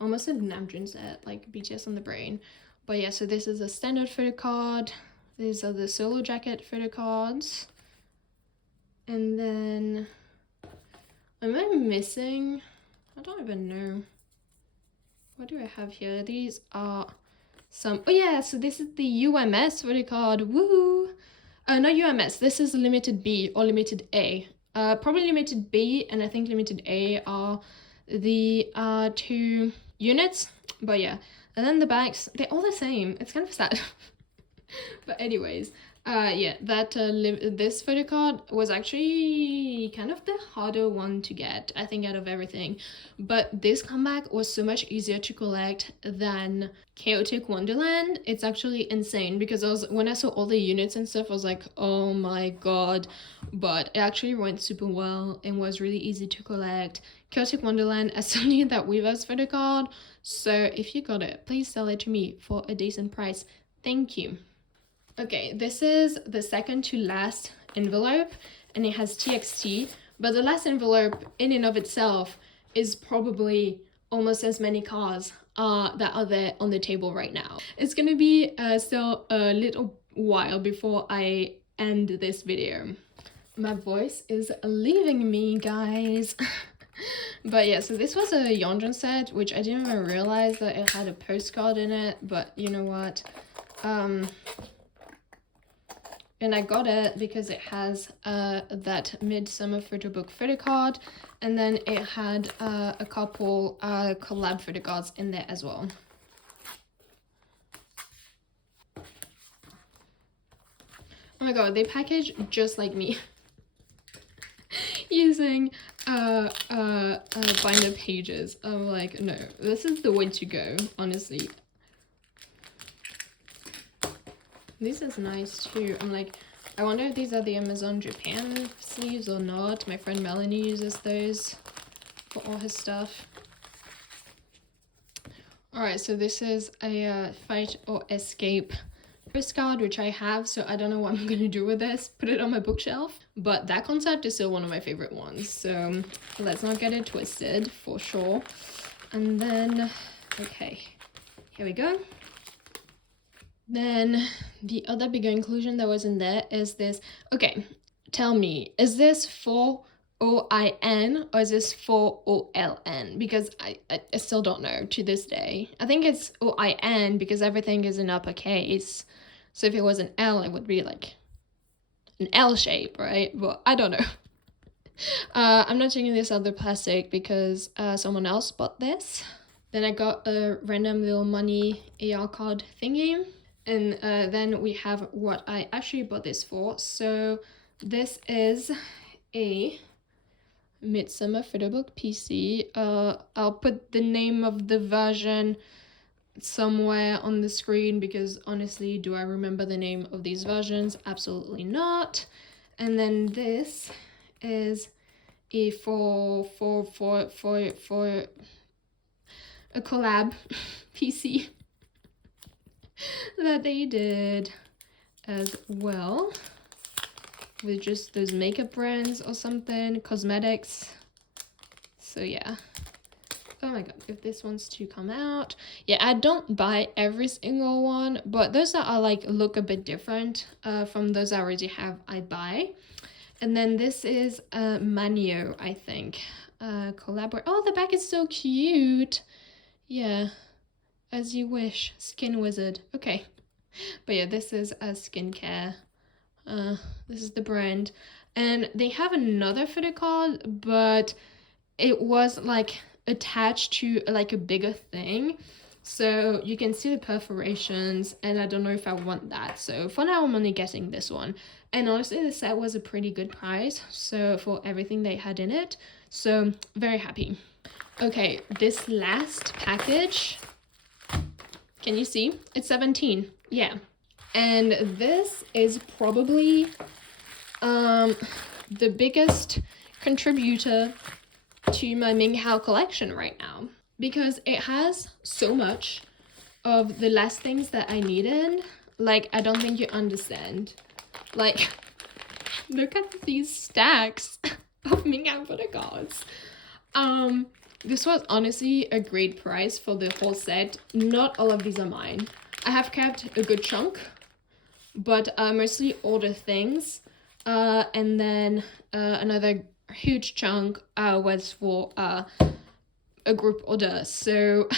Almost a Namjoon set, like BTS on the brain. But yeah, so this is a standard photocard. These are the solo jacket photocards. And then, am I missing? I don't even know. What do I have here? These are some, oh yeah, so this is the UMS photocard, woohoo! Not UMS, this is limited B or limited A. Probably limited B and I think limited A are the 2 units, but yeah. And then the backs, they're all the same. It's kind of sad. But anyways, yeah, that this photocard was actually kind of the harder one to get, I think, out of everything. But this comeback was so much easier to collect than Chaotic Wonderland. It's actually insane because when I saw all the units and stuff, I was like, oh my god. But it actually went super well and was really easy to collect. Chaotic Wonderland, I still need that Weverse photocard. So if you got it, please sell it to me for a decent price. Thank you. Okay, this is the second to last envelope and it has TXT, but the last envelope in and of itself is probably almost as many cards that are there on the table right now. It's gonna be still a little while before I end this video. My voice is leaving me, guys. But yeah, so this was a Yeonjun set, which I didn't even realize that it had a postcard in it, but you know what? And I got it because it has that Midsummer photo book photocard, and then it had a couple collab photocards in there as well. Oh my god, they package just like me. Using binder pages. I'm like, no, this is the way to go, honestly. This is nice too. I'm like, I wonder if these are the Amazon Japan sleeves or not. My friend Melanie uses those for all her stuff. Alright, so this is a Fight or Escape postcard, which I have, so I don't know what I'm gonna do with this. Put it on my bookshelf. But that concept is still one of my favorite ones, so let's not get it twisted, for sure. And then, okay, here we go. Then the other bigger inclusion that was in there is this. Okay, tell me, is this for OIN or is this for OLN? Because I still don't know to this day. I think it's OIN because everything is in uppercase. So if it was an L, it would be like an L shape, right? But I don't know. I'm not taking this out of the plastic because someone else bought this. Then I got a random little money AR card thingy. And then we have what I actually bought this for. So this is a Midsummer Photobook PC. I'll put the name of the version somewhere on the screen because honestly, do I remember the name of these versions? Absolutely not. And then this is a for a collab PC that they did as well with just those makeup brands or something, cosmetics. So yeah. Oh my god, if this wants to come out. Yeah, I don't buy every single one, but those that are like look a bit different from those I already have, I buy. And then this is Manio, I think. Collaborate. Oh, the back is so cute. Yeah. As you wish, Skin Wizard. Okay. But yeah, this is a skincare. This is the brand. And they have another photocard, but it was like attached to like a bigger thing. So you can see the perforations and I don't know if I want that. So for now I'm only getting this one. And honestly, the set was a pretty good price, so for everything they had in it. So very happy. Okay, this last package, can you see? It's 17, yeah. And this is probably the biggest contributor to my Minghao collection right now, because it has so much of the last things that I needed. Like, I don't think you understand. Like, look at these stacks of Minghao Photocards. This was honestly a great price for the whole set. Not all of these are mine. I have kept a good chunk, but mostly older things. And then another huge chunk was for a group order. So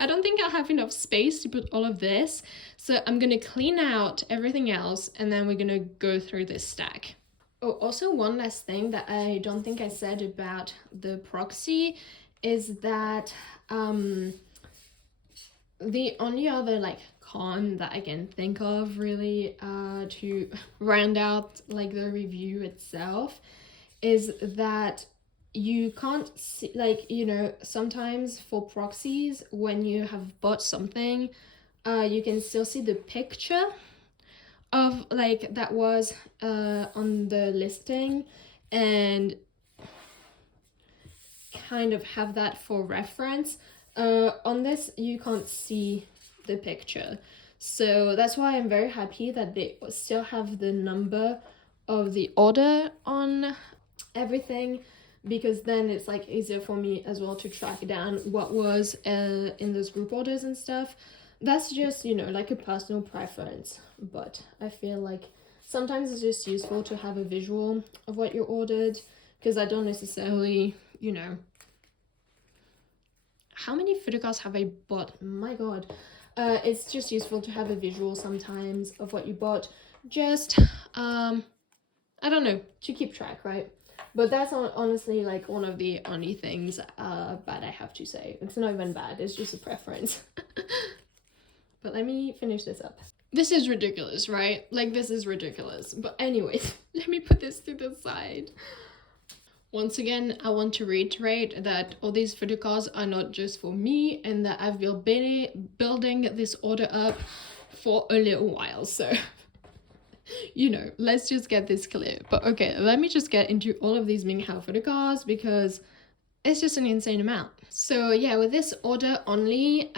I don't think I'll have enough space to put all of this. So I'm gonna clean out everything else and then we're gonna go through this stack. Oh, also one last thing that I don't think I said about the Proxy is that the only other like con that I can think of really to round out like the review itself is that you can't see, like, you know, sometimes for proxies when you have bought something you can still see the picture of like that was on the listing and kind of have that for reference. On this you can't see the picture, so that's why I'm very happy that they still have the number of the order on everything, because then it's like easier for me as well to track down what was in those group orders and stuff. That's just, you know, like a personal preference, but I feel like sometimes it's just useful to have a visual of what you ordered, because I don't necessarily, you know, how many photocards have I bought? My god. It's just useful to have a visual sometimes of what you bought, just I don't know, to keep track, right? But that's honestly like one of the only things bad I have to say. It's not even bad, it's just a preference. But let me finish this up. This is ridiculous, right? Like, this is ridiculous. But anyways, let me put this to the side. Once again, I want to reiterate that all these photocards are not just for me, and that I've been building this order up for a little while, so you know, let's just get this clear. But okay, let me just get into all of these Minghao photocards because it's just an insane amount. So yeah, with this order only,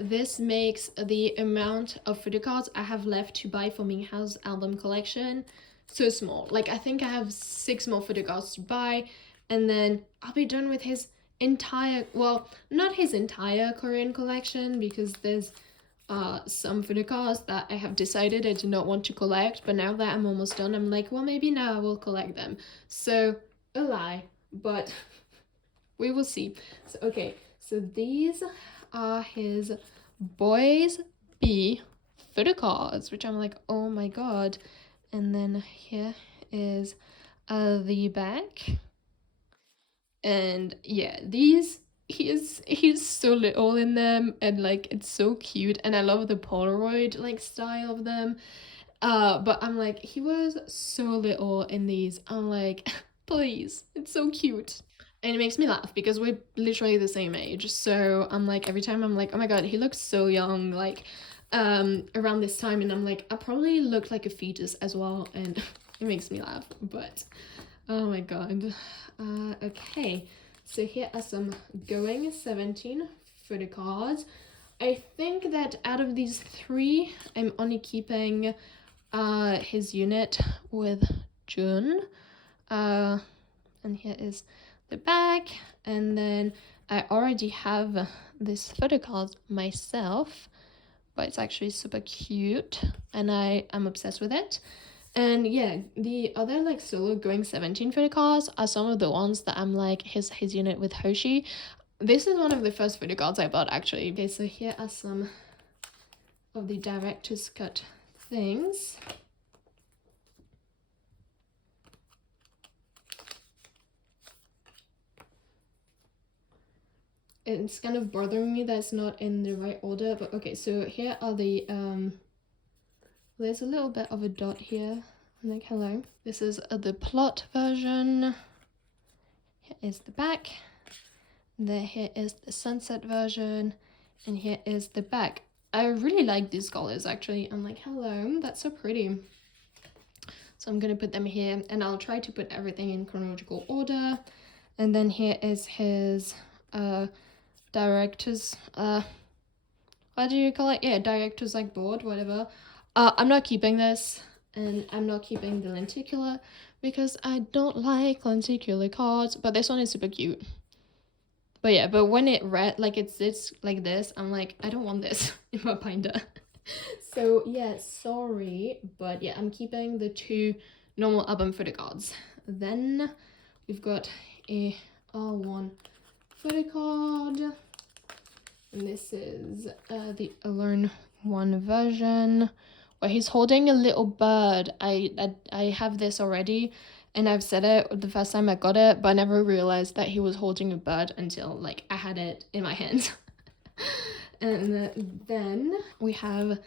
this makes the amount of photocards I have left to buy for Minghao's album collection so small. Like, I think I have 6 more photocards to buy, and then I'll be done with his entire, well, not his entire Korean collection, because there's some photocards that I have decided I do not want to collect, but now that I'm almost done, I'm like, well, maybe now I will collect them. So, a lie, but we will see. So, okay, so these are his Boys B photocards, which I'm like, oh my god. And then here is the back. And yeah, these, he's so little in them, and like it's so cute, and I love the Polaroid like style of them. But I'm like, he was so little in these. I'm like, please, it's so cute. And it makes me laugh because we're literally the same age. So I'm like, every time I'm like, oh my god, he looks so young, like around this time, and I'm like, I probably looked like a fetus as well, and it makes me laugh. But oh my god. Okay, so here are some going 17 photocards. I think that out of these 3, I'm only keeping his unit with Jun. And here is the back, and then I already have this photocard myself, but it's actually super cute and I am obsessed with it. And yeah, the other like solo going 17 photocards are some of the ones that I'm like, his unit with Hoshi. This is one of the first photocards I bought actually. Okay, so here are some of the director's cut things. It's kind of bothering me that it's not in the right order, but okay, so here are the there's a little bit of a dot here I'm like, hello. This is the plot version. Here is the back. Here is the sunset version. And here is the back. I really like these colors actually. I'm like, hello, that's so pretty. So I'm gonna put them here, and I'll try to put everything in chronological order. And then here is his director's, what do you call it? Yeah, director's like board, whatever. I'm not keeping this, and I'm not keeping the lenticular because I don't like lenticular cards, but this one is super cute. But yeah, but when it read, like it's like this, I'm like, I don't want this in my binder. So yeah, sorry, but yeah, I'm keeping the 2 normal album photocards. Then we've got a R1 photocard, and this is the Alone 1 version, where he's holding a little bird. I have this already, and I've said it the first time I got it, but I never realized that he was holding a bird until like I had it in my hands. And then we have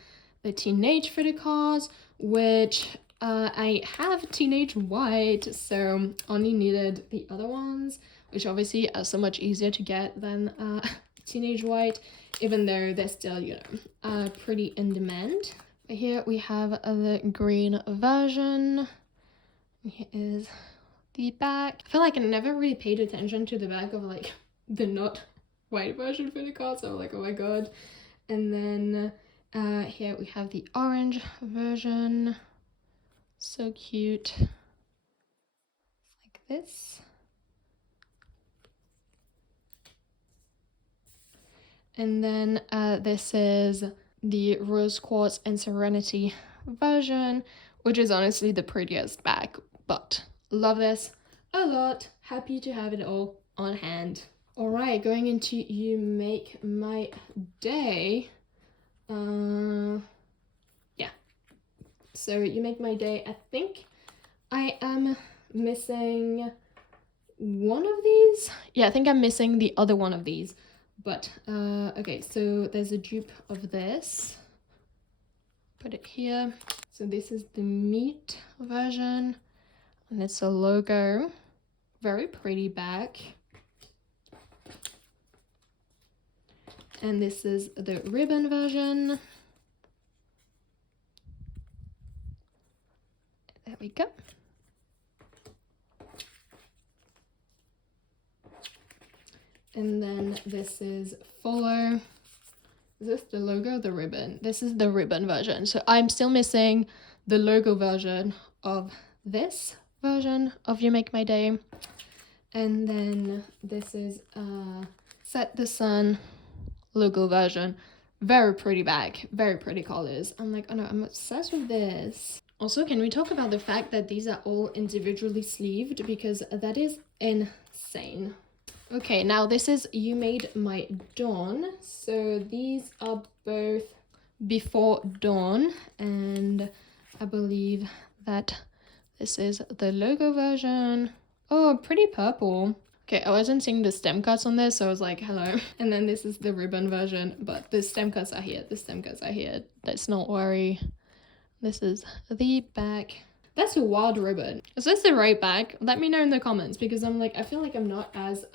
the Teenage Photocards, which I have Teenage White, so only needed the other ones, which obviously are so much easier to get than Teenage White, even though they're still, you know, pretty in demand. But here we have the green version. Here is the back. I feel like I never really paid attention to the back of like the not white version photocards, so I'm like, oh my god. And then here we have the orange version. So cute. Like this. And then this is the Rose Quartz and Serenity version, which is honestly the prettiest back, but love this a lot. Happy to have it all on hand. All right, going into You Make My Day. Yeah. So You Make My Day, I think I am missing one of these. Yeah, I think I'm missing the other one of these. But, okay, so there's a dupe of this. Put it here. So this is the meat version, and it's a logo. Very pretty back. And this is the ribbon version. There we go. And then this is follow. Is this the logo, the ribbon? This is the ribbon version. So I'm still missing the logo version of this version of You Make My Day. And then this is Set the Sun logo version. Very pretty back, very pretty colors. I'm like, oh no, I'm obsessed with this. Also, can we talk about the fact that these are all individually sleeved, because that is insane. Okay, now this is You Made My Dawn. So these are both Before Dawn, and I believe that this is the logo version. Oh, pretty purple. Okay, I wasn't seeing the stem cuts on this, so I was like, hello. And then this is the ribbon version, but the stem cuts are here. The stem cuts are here. Let's not worry. This is the back. That's a wild ribbon. Is this the right back? Let me know in the comments, because I'm like, I feel like I'm not as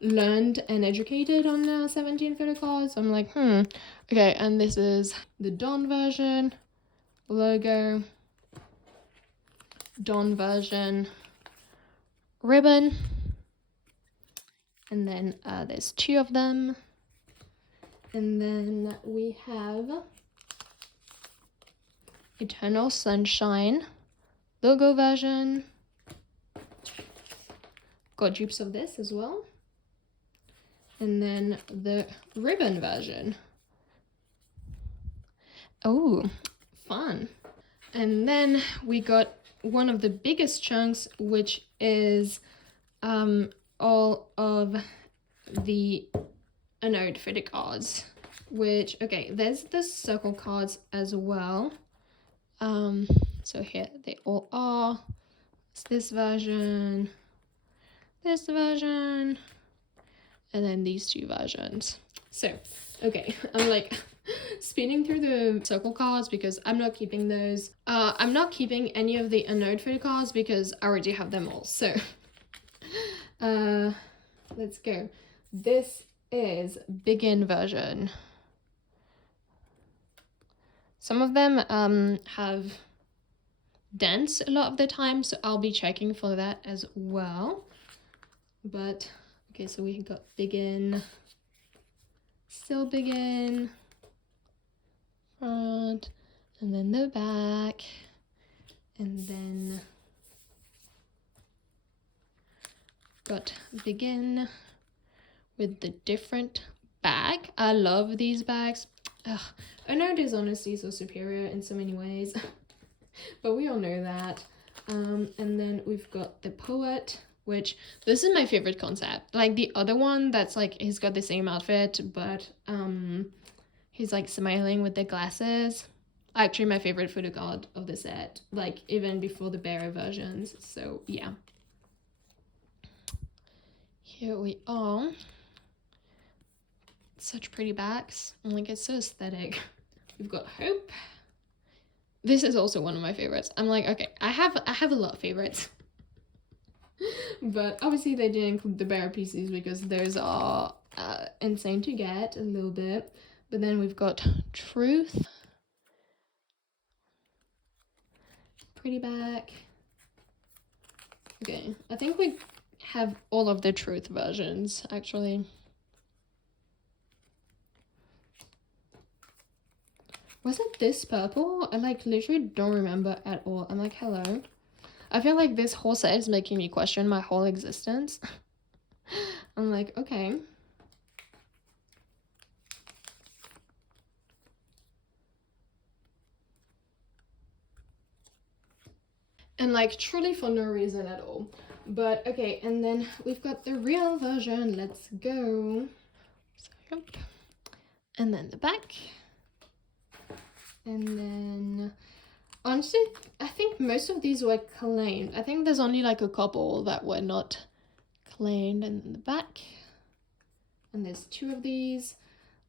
learned and educated on 17 Photocards. So I'm like, okay, and this is the Dawn version, logo, Dawn version, ribbon, and then there's 2 of them. And then we have Eternal Sunshine logo version. Got dupes of this as well. And then the ribbon version. Oh, fun. And then we got one of the biggest chunks, which is all of the Anode Photocards, which, okay, there's the circle cards as well. So here they all are. It's this version, and then these 2 versions. So, okay, I'm like, speeding through the circle cards because I'm not keeping those. I'm not keeping any of the unknown photo cards because I already have them all. So let's go. This is begin version. Some of them have dents a lot of the time, so I'll be checking for that as well. But okay, so we got begin, still begin, front, and then the back, and then got begin with the different bag. I love these bags. Ugh, Unknown is honestly so superior in so many ways, but we all know that. And then we've got the poet, which this is my favorite concept. Like the other one that's like he's got the same outfit, but he's like smiling with the glasses. Actually, my favorite photo card of the set, like even before the bearer versions. So yeah, here we are. Such pretty backs, and like it's so aesthetic. We've got Hope. This is also one of my favorites. I'm like, okay, I have a lot of favorites. But obviously they didn't include the bearer pieces because those are insane to get a little bit. But then we've got Truth. Pretty back. Okay, I think we have all of the Truth versions actually. Was it this purple? I like literally don't remember at all. I'm like, hello. I feel like this whole set is making me question my whole existence. I'm like, okay. And like truly for no reason at all. But okay, and then we've got the real version. Let's go. So, and then the back. And then honestly, I think most of these were claimed. I think there's only like a couple that were not claimed. And then the back. And there's 2 of these.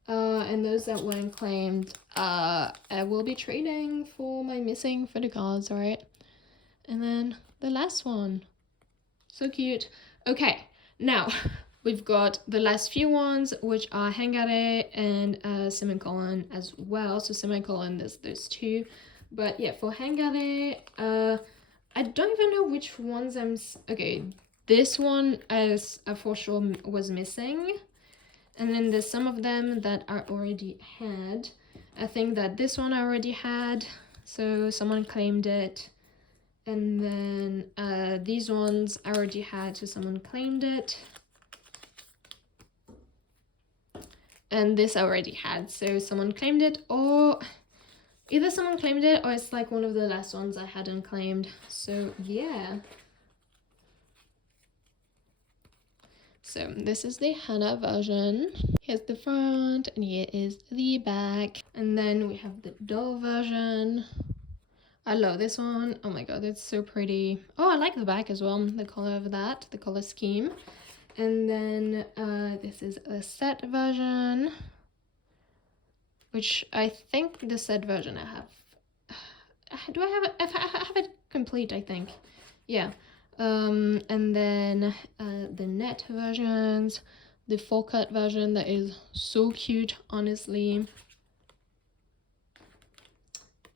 And those that weren't claimed, I will be trading for my missing photo cards, alright? And then the last one. So cute. Okay, now we've got the last few ones, which are Henggarae and Semicolon as well. So Semicolon, there's those 2. But yeah, for Henggarae, I don't even know which ones okay, this one as for sure was missing. And then there's some of them that I already had. I think that this one I already had, so someone claimed it. And then these ones I already had, so someone claimed it. And this I already had, so someone claimed it, or either someone claimed it or it's like one of the last ones I hadn't claimed. So yeah. So this is the Hana version. Here's the front and here is the back. And then we have the doll version. I love this one. Oh my god, it's so pretty. Oh, I like the back as well, the color of that, the color scheme. And then this is a set version, which I think the set version I have. Do I have it? I have it complete, I think. Yeah. And then the net versions, the full cut version that is so cute, honestly.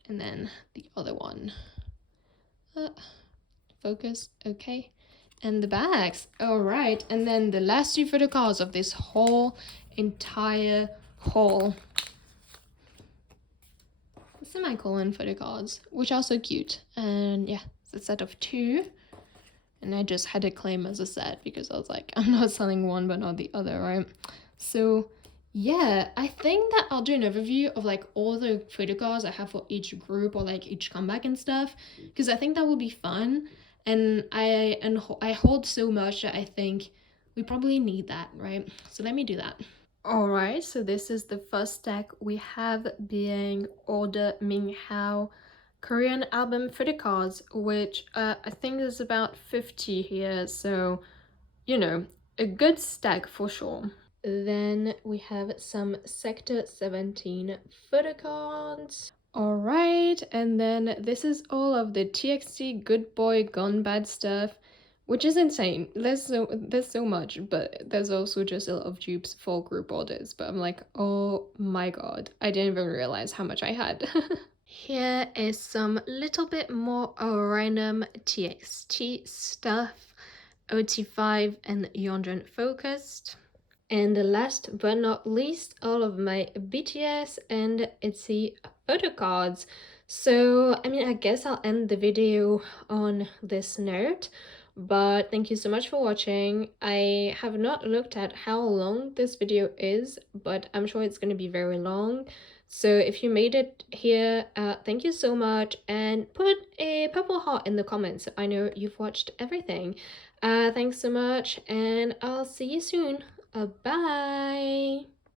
And then the other one. Focus, okay. And the backs, all right. And then the last 2 photo cards of this whole entire haul. Semicolon photo cards, which are so cute. And yeah, it's a set of 2. And I just had to claim as a set because I was like, I'm not selling one but not the other, right? So yeah, I think that I'll do an overview of like all the photo cards I have for each group or like each comeback and stuff, because I think that will be fun. And I hold so much that I think we probably need that, right? So let me do that. All right, so this is the first stack we have being Order Minghao Korean album photo cards, which I think there's about 50 here, so you know, a good stack for sure. Then we have some Sector 17 Photocards. Alright, and then this is all of the TXT Good Boy Gone Bad stuff, which is insane. There's so much, but there's also just a lot of dupes for group orders. But I'm like, oh my god, I didn't even realize how much I had. Here is some little bit more random TXT stuff. OT5 and Yeonjun focused. And last but not least, all of my BTS and ITZY Photocards. So, I mean, I guess I'll end the video on this note, but thank you so much for watching. I have not looked at how long this video is, but I'm sure it's going to be very long. So if you made it here, thank you so much, and put a purple heart in the comments so I know you've watched everything. Thanks so much, and I'll see you soon. Bye!